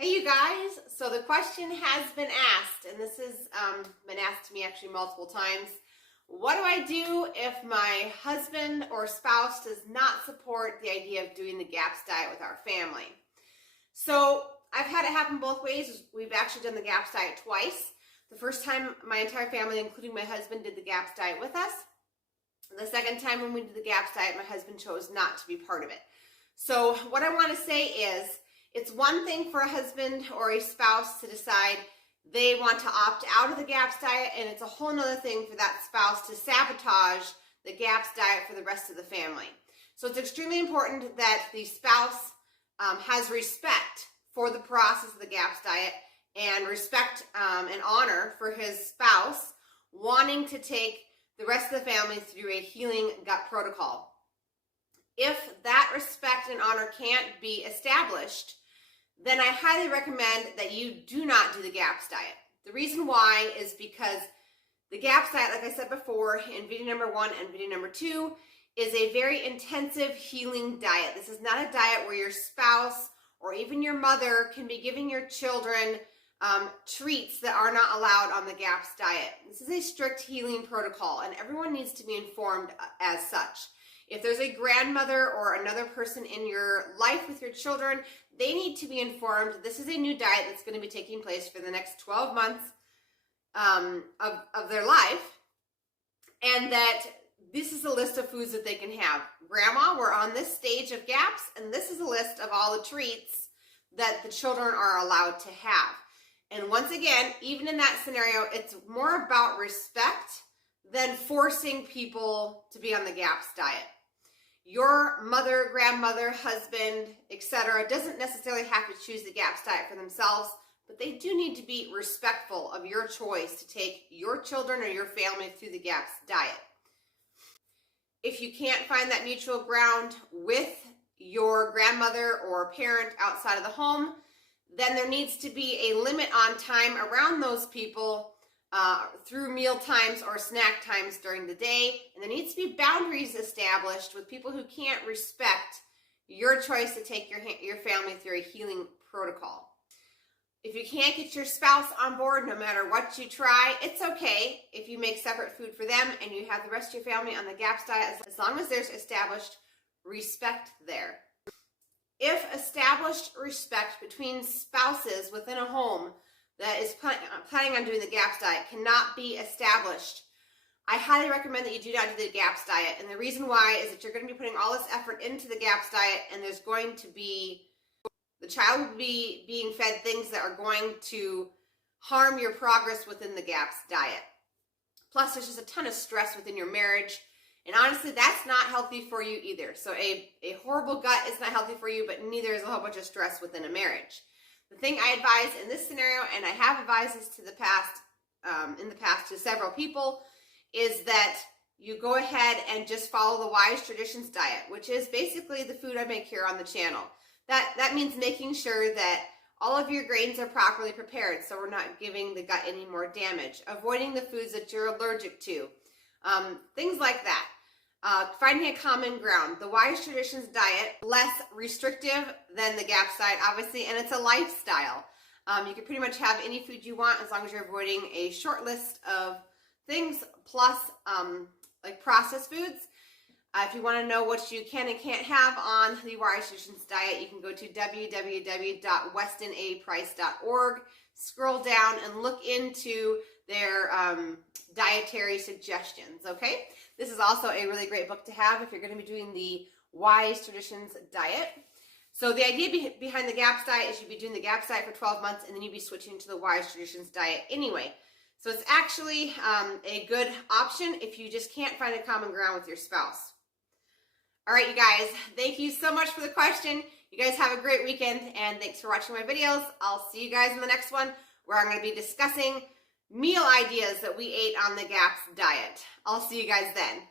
Hey you guys, so the question has been asked, and this has been asked to me actually multiple times. What do I do if my husband or spouse does not support the idea of doing the GAPS diet with our family? So I've had it happen both ways. We've actually done the GAPS diet twice. The first time my entire family, including my husband, did the GAPS diet with us. The second time when we did the GAPS diet, my husband chose not to be part of it. So what I want to say is, it's one thing for a husband or a spouse to decide they want to opt out of the GAPS diet, and it's a whole nother thing for that spouse to sabotage the GAPS diet for the rest of the family. So it's extremely important that the spouse has respect for the process of the GAPS diet and respect and honor for his spouse wanting to take the rest of the family through a healing gut protocol. If that respect and honor can't be established, then I highly recommend that you do not do the GAPS diet. The reason why is because the GAPS diet, like I said before, in video number 1 and video number 2, is a very intensive healing diet. This is not a diet where your spouse or even your mother can be giving your children treats that are not allowed on the GAPS diet. This is a strict healing protocol, and everyone needs to be informed as such. If there's a grandmother or another person in your life with your children, they need to be informed this is a new diet that's going to be taking place for the next 12 months of their life, and that this is a list of foods that they can have. Grandma, we're on this stage of GAPS, and this is a list of all the treats that the children are allowed to have. And once again, even in that scenario, it's more about respect than forcing people to be on the GAPS diet. Your mother, grandmother, husband, etc. doesn't necessarily have to choose the GAPS diet for themselves, but they do need to be respectful of your choice to take your children or your family through the GAPS diet. If you can't find that mutual ground with your grandmother or parent outside of the home, then there needs to be a limit on time around those people through meal times or snack times during the day, and there needs to be boundaries established with people who can't respect your choice to take your family through a healing protocol. If you can't get your spouse on board, no matter what you try, it's okay if you make separate food for them and you have the rest of your family on the GAPS diet, as long as there's established respect there. If established respect between spouses within a home that is planning on doing the GAPS diet cannot be established, I highly recommend that you do not do the GAPS diet. And the reason why is that you're going to be putting all this effort into the GAPS diet, and there's going to be, the child will be being fed things that are going to harm your progress within the GAPS diet. Plus, there's just a ton of stress within your marriage. And honestly, that's not healthy for you either. So a horrible gut is not healthy for you, but neither is a whole bunch of stress within a marriage. The thing I advise in this scenario, and I have advised this to in the past to several people, is that you go ahead and just follow the Wise Traditions diet, which is basically the food I make here on the channel. That means making sure that all of your grains are properly prepared so we're not giving the gut any more damage, avoiding the foods that you're allergic to, things like that. Finding a common ground. The Wise Traditions diet, less restrictive than the GAPS diet, obviously, and it's a lifestyle. You can pretty much have any food you want as long as you're avoiding a short list of things, plus like processed foods. If you want to know what you can and can't have on the Wise Traditions diet, you can go to www.westinaprice.org, scroll down, and look into their dietary suggestions, okay? This is also a really great book to have if you're going to be doing the Wise Traditions diet. So the idea behind the GAPS diet is you'd be doing the GAPS diet for 12 months, and then you'd be switching to the Wise Traditions diet anyway. So it's actually a good option if you just can't find a common ground with your spouse. All right, you guys, thank you so much for the question. You guys have a great weekend, and thanks for watching my videos. I'll see you guys in the next one, where I'm going to be discussing meal ideas that we ate on the GAPS diet. I'll see you guys then.